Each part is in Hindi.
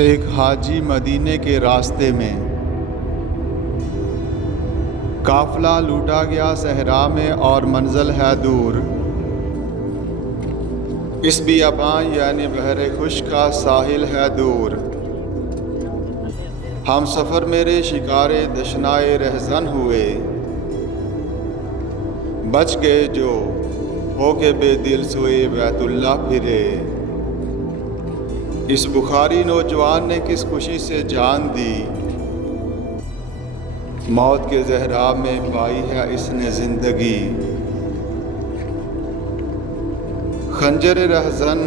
एक हाजी मदीने के रास्ते में। काफिला लूटा गया सहरा में और मंजिल है दूर। इस बियाबां यानी बहरे खुश का साहिल है दूर। हम सफ़र मेरे शिकारे दशनाए रहज़न हुए। बच गए जो होके बेदिल सोए बैतुल्ला फिरे। इस बुखारी नौजवान ने किस खुशी से जान दी। मौत के ज़हरा में पाई है इसने ज़िंदगी। खंजर रहज़न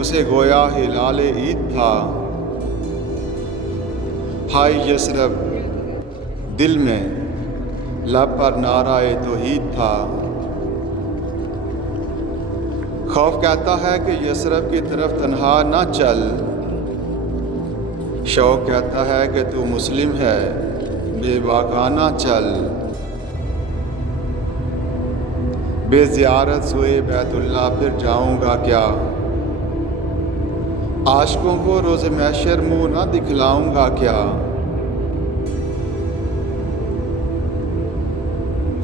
उसे गोया हिलाल ईद था। हाय यसरब दिल में लब पर नाराए तौहीद था। खौफ कहता है कि यसरब की तरफ तन्हा ना चल। शौक कहता है कि तू मुस्लिम है बेबाकाना चल। बेज़ियारत सोए बैतुल्ला फिर जाऊंगा क्या। आशिकों को रोज़े महशर मुँह ना दिखलाऊंगा क्या।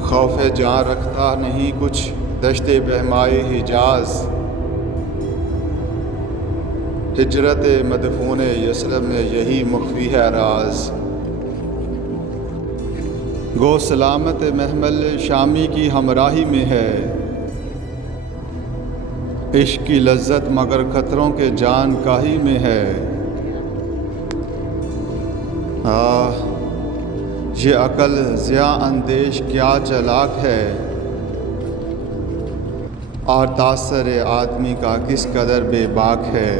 खौफ़े जान रखता नहीं कुछ दश्ते बहमाए हिजाज। हिजरत मदफून यसरब में यही मुख्फी है राज। गो सलामत महमल शामी की हमराही में है। इश्क की लज्जत मगर खतरों के जानकाही में है। ये अकल ज़िया अंदेश क्या चालाक है। और तासर आदमी का किस कदर बेबाक है।